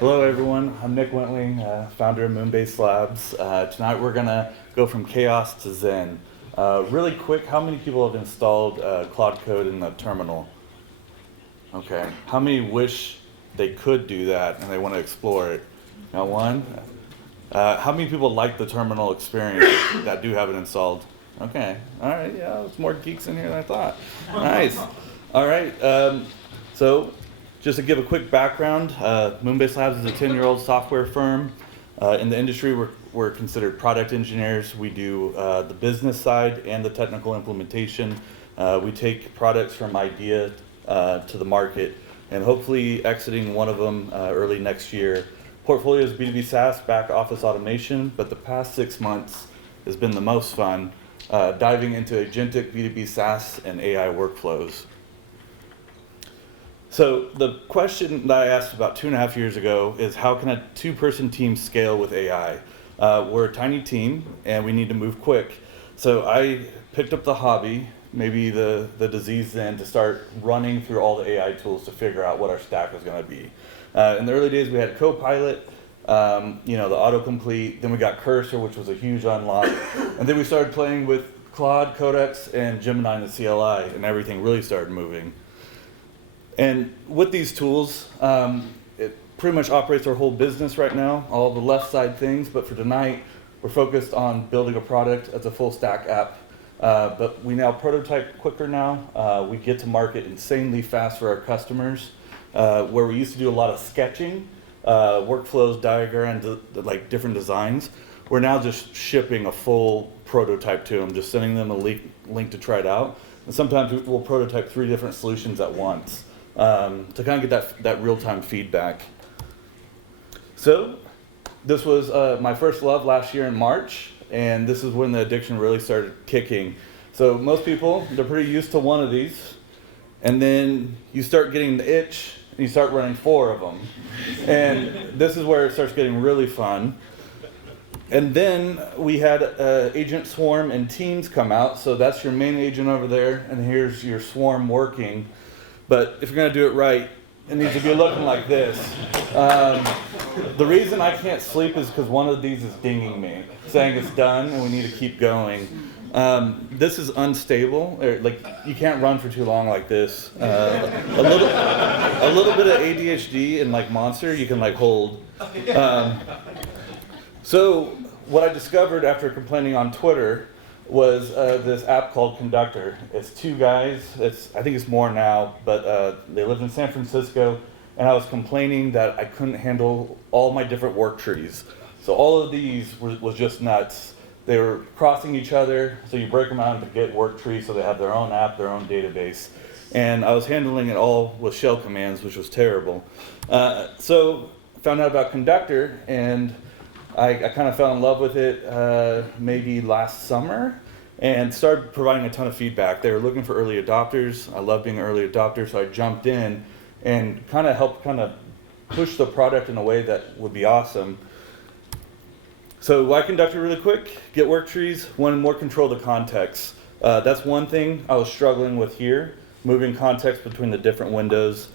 Hello everyone, I'm Nic Wentling, founder of Moonbase Labs. Tonight we're going to go from chaos to Zen. Really quick, how many people have installed Claude Code in the terminal? Okay, how many wish they could do that and they want to explore it? Got one? How many people like the terminal experience that do have it installed? Okay, all right, yeah, there's more geeks in here than I thought. Nice. All right, so just to give a quick background, Moonbase Labs is a 10-year-old software firm. In the industry, we're considered product engineers. We do the business side and the technical implementation. We take products from idea to the market, and hopefully exiting one of them early next year. Portfolio is B2B SaaS, back office automation, but the past 6 months has been the most fun, diving into agentic B2B SaaS and AI workflows. So the question that I asked about 2.5 years ago is, how can a two-person team scale with AI? We're a tiny team and we need to move quick. So I picked up the hobby, maybe the disease then, to start running through all the AI tools to figure out what our stack was going to be. In the early days we had Copilot, the autocomplete, then we got Cursor, which was a huge unlock, and then we started playing with Claude, Codex, and Gemini and the CLI, and everything really started moving. And with these tools, it pretty much operates our whole business right now, all the left side things, but for tonight, we're focused on building a product as a full stack app. But we now prototype quicker now. We get to market insanely fast for our customers, where we used to do a lot of sketching, workflows, diagrams, like different designs. We're now just shipping a full prototype to them, just sending them a link to try it out. And sometimes we'll prototype 3 different solutions at once. To kind of get that real-time feedback. So this was my first love last year in March, and this is when the addiction really started kicking. So most people, they're pretty used to one of these, and then you start getting the itch, and you start running 4 of them. And this is where it starts getting really fun. And then we had Agent Swarm and Teams come out, so that's your main agent over there, and here's your swarm working. But if you're going to do it right, it needs to be looking like this. The reason I can't sleep is because one of these is dinging me, saying it's done and we need to keep going. This is unstable. Like, you can't run for too long like this. A little bit of ADHD and like Monster you can like hold. So what I discovered after complaining on Twitter was this app called Conductor. It's 2 guys, I think it's more now, but they lived in San Francisco, and I was complaining that I couldn't handle all my different work trees. So all of these was just nuts. They were crossing each other, so you break them out into Git work trees so they have their own app, their own database. And I was handling it all with shell commands, which was terrible. So I found out about Conductor, and I kind of fell in love with it maybe last summer and started providing a ton of feedback. They were looking for early adopters. I love being an early adopter, so I jumped in and kind of helped push the product in a way that would be awesome. So why Conductor really quick? Get work trees, one, more control of the context. That's one thing I was struggling with here, moving context between the different windows.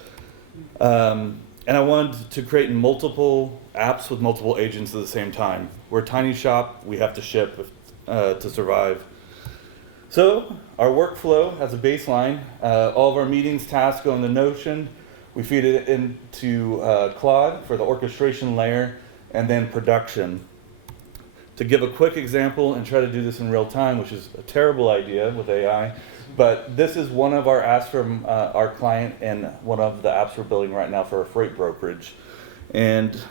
And I wanted to create multiple apps with multiple agents at the same time. We're a tiny shop, we have to ship to survive. So our workflow has a baseline. All of our meetings, tasks go into Notion. We feed it into Claude for the orchestration layer, and then production. To give a quick example and try to do this in real time, which is a terrible idea with AI, but this is one of our asks from our client and one of the apps we're building right now for a freight brokerage. And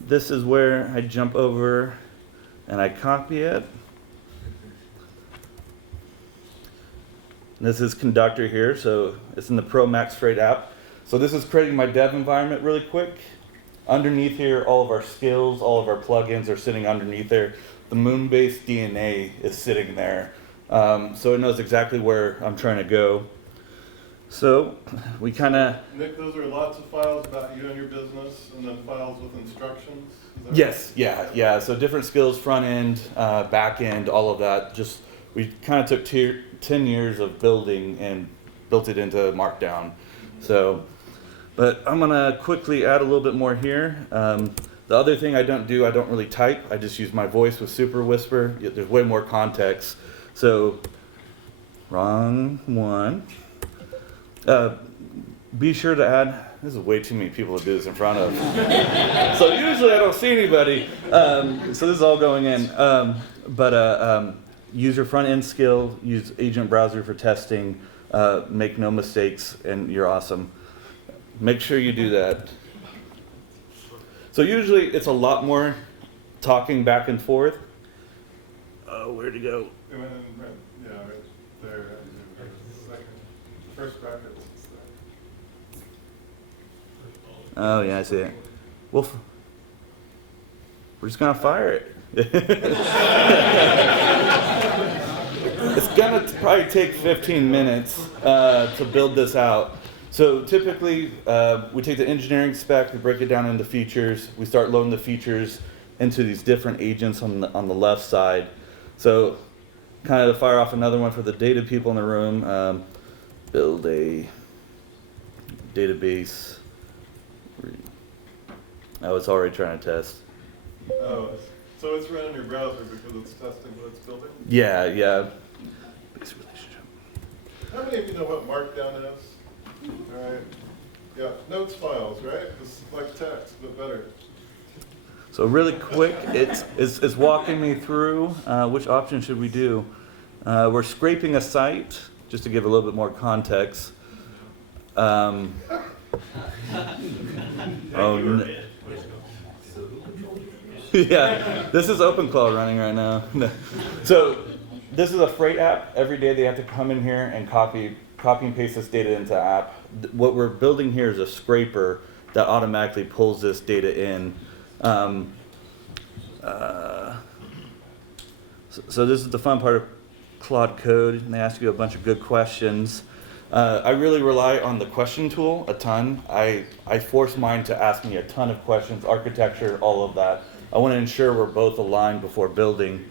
this is where I jump over and I copy it. This is Conductor here, so it's in the Pro Max Freight app. So this is creating my dev environment really quick. Underneath here, all of our skills, all of our plugins are sitting underneath there. The Moonbase DNA is sitting there. So it knows exactly where I'm trying to go. So we kind of... Nic, those are lots of files about you and your business, and then files with instructions? Yes, yeah. So different skills, front end, back end, all of that. Just, we kind of took 10 years of building and built it into Markdown. So But I'm gonna quickly add a little bit more here. The other thing I don't really type. I just use my voice with Super Whisper. There's way more context. So, wrong one. Be sure to add, this is way too many people to do this in front of. So usually I don't see anybody. So this is all going in. Use your front end skill, use Agent Browser for testing, make no mistakes, and you're awesome. Make sure you do that. So usually it's a lot more talking back and forth. Oh, where'd he go? It went in red. Yeah, right there. Second. First bracket is there. Oh yeah, I see it. We're just gonna fire it. It's gonna probably take 15 minutes to build this out. So typically, we take the engineering spec, we break it down into features. We start loading the features into these different agents on the left side. So kind of to fire off another one for the data people in the room, build a database. Oh, it's already trying to test. Oh, so it's running your browser because it's testing what it's building? Yeah. Base relationship. How many of you know what Markdown is? All right. Yeah, notes files, right? It's like text, but better. So really quick, it's walking me through which option should we do. We're scraping a site, just to give a little bit more context. Oh, yeah, this is OpenClaw running right now. So this is a freight app. Every day they have to come in here and copy and paste this data into app. What we're building here is a scraper that automatically pulls this data in. So this is the fun part of Claude Code, and they ask you a bunch of good questions. I really rely on the question tool a ton. I force mine to ask me a ton of questions, architecture, all of that. I want to ensure we're both aligned before building.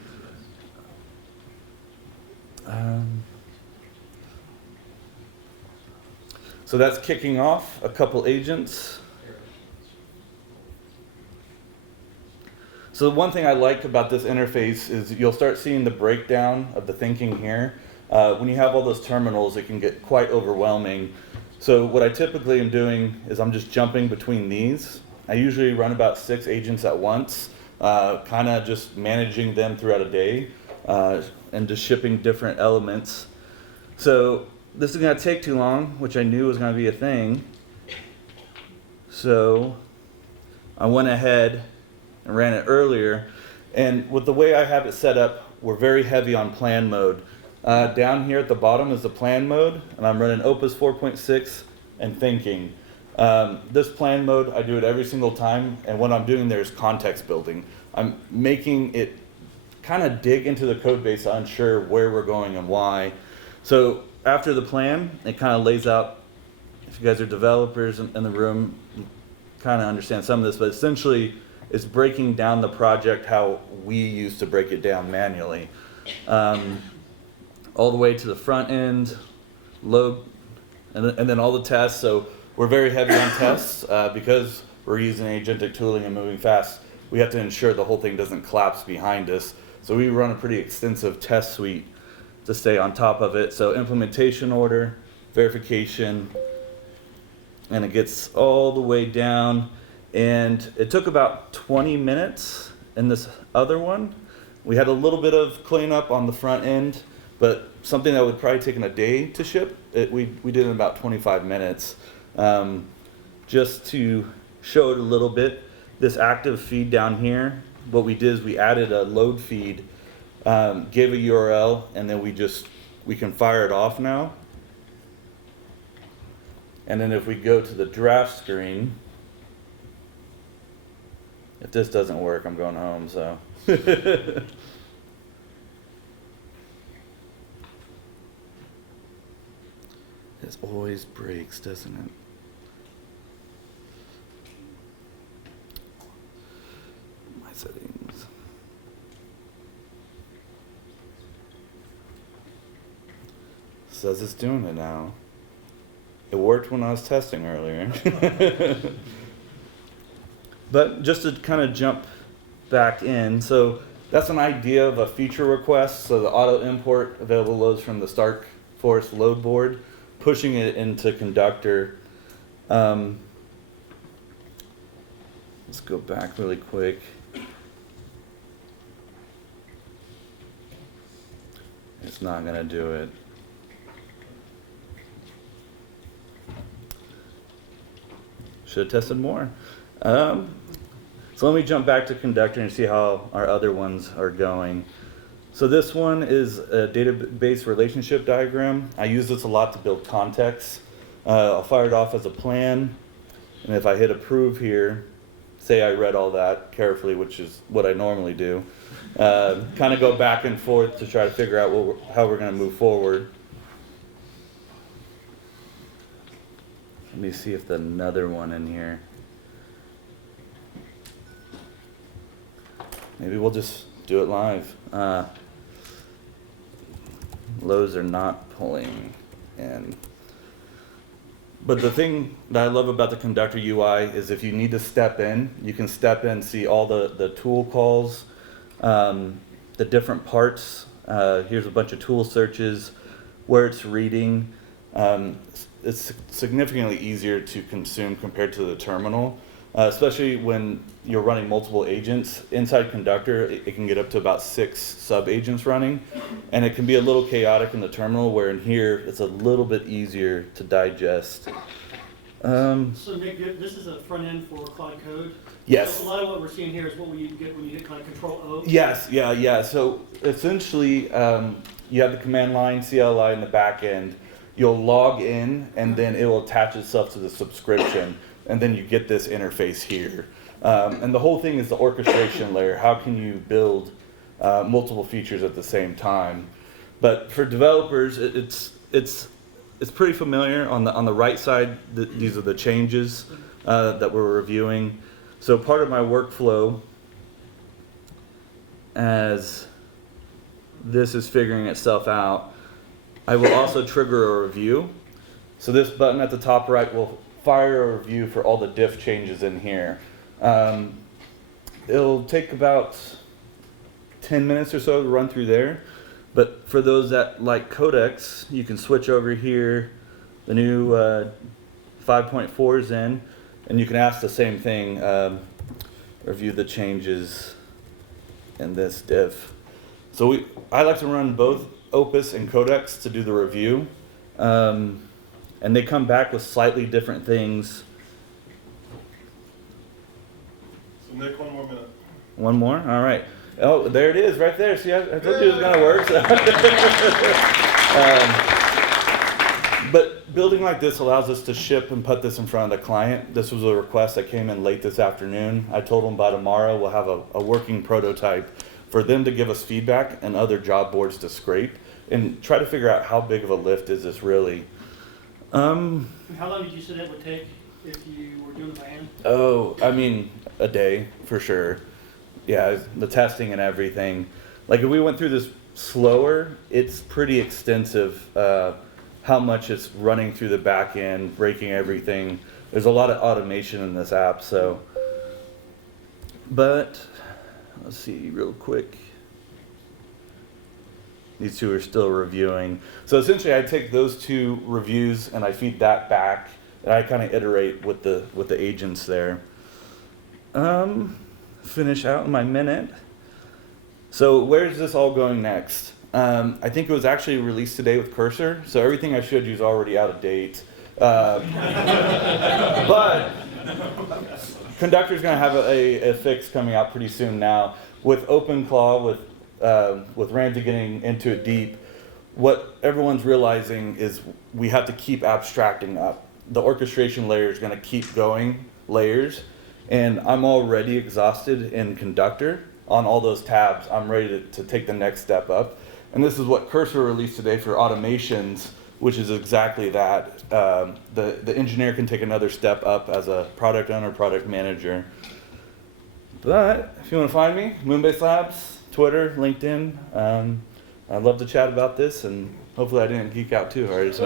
So that's kicking off a couple agents. So one thing I like about this interface is you'll start seeing the breakdown of the thinking here. When you have all those terminals, it can get quite overwhelming. So what I typically am doing is I'm just jumping between these. I usually run about 6 agents at once, kind of just managing them throughout a day and just shipping different elements. So this is going to take too long, which I knew was going to be a thing. So I went ahead and ran it earlier. And with the way I have it set up, we're very heavy on plan mode. Down here at the bottom is the plan mode, and I'm running Opus 4.6 and thinking. This plan mode, I do it every single time, and what I'm doing there is context building. I'm making it kind of dig into the code base to ensure where we're going and why. So after the plan, it kind of lays out, if you guys are developers in the room, you kind of understand some of this, but essentially it's breaking down the project how we used to break it down manually. All the way to the front end, load, and then all the tests. So we're very heavy on tests because we're using agentic tooling and moving fast. We have to ensure the whole thing doesn't collapse behind us. So we run a pretty extensive test suite to stay on top of it. So implementation order, verification, and it gets all the way down. And it took about 20 minutes in this other one. We had a little bit of cleanup on the front end, but something that would probably taken a day to ship, we did in about 25 minutes. Just to show it a little bit, this active feed down here, what we did is we added a load feed, gave a URL, and then we can fire it off now. And then if we go to the draft screen, if this doesn't work, I'm going home, so. It always breaks, doesn't it? My settings. Says it's doing it now. It worked when I was testing earlier. But just to kind of jump back in, so that's an idea of a feature request. So the auto import available loads from the Stark Forest load board, pushing it into Conductor. Let's go back really quick. It's not gonna do it. Should have tested more. So let me jump back to Conductor and see how our other ones are going. So this one is a database relationship diagram. I use this a lot to build context. I'll fire it off as a plan, and if I hit approve here, say I read all that carefully, which is what I normally do, kind of go back and forth to try to figure out how we're going to move forward. Let me see if there's another one in here. Maybe we'll just do it live. Loads are not pulling in. But the thing that I love about the Conductor UI is if you need to step in, you can step in, see all the tool calls, the different parts. Here's a bunch of tool searches, where it's reading. It's significantly easier to consume compared to the terminal, especially when you're running multiple agents. Inside Conductor, it can get up to about 6 sub-agents running, and it can be a little chaotic in the terminal, where in here, it's a little bit easier to digest. So Nick, this is a front end for Claude Code? Yes. So a lot of what we're seeing here is what you get when you hit kind of Control O? Yes, yeah. So essentially, you have the command line, CLI in the back end. You'll log in, and then it will attach itself to the subscription, and then you get this interface here. And the whole thing is the orchestration layer. How can you build multiple features at the same time? But for developers, it's pretty familiar. On the right side, these are the changes that we're reviewing. So part of my workflow, as this is figuring itself out, I will also trigger a review. So this button at the top right will fire a review for all the diff changes in here. It'll take about 10 minutes or so to run through there. But for those that like codecs, you can switch over here. The new 5.4 is in, and you can ask the same thing, review the changes in this diff. So I like to run both Opus and Codex to do the review, and they come back with slightly different things. So Nick, 1 more minute. One more? All right. Oh, there it is, right there. See, I told you it was going to work. But building like this allows us to ship and put this in front of the client. This was a request that came in late this afternoon. I told them by tomorrow we'll have a working prototype for them to give us feedback and other job boards to scrape and try to figure out how big of a lift is this really. How long did you say that would take if you were doing it by hand? Oh, I mean, a day for sure. Yeah, the testing and everything. Like if we went through this slower, it's pretty extensive how much it's running through the back end, breaking everything. There's a lot of automation in this app, so. But let's see real quick. These two are still reviewing. So essentially I take those 2 reviews and I feed that back, and I kind of iterate with the agents there. Finish out in my minute. So where's this all going next? I think it was actually released today with Cursor, so everything I showed you is already out of date. But Conductor's going to have a fix coming out pretty soon now. With OpenClaw, with Ramsey getting into it deep, what everyone's realizing is we have to keep abstracting up. The orchestration layer is going to keep going layers, and I'm already exhausted in Conductor on all those tabs. I'm ready to take the next step up. And this is what Cursor released today for automations, which is exactly that. The engineer can take another step up as a product owner, product manager. But if you want to find me, Moonbase Labs, Twitter, LinkedIn. I'd love to chat about this, and hopefully I didn't geek out too hard. So.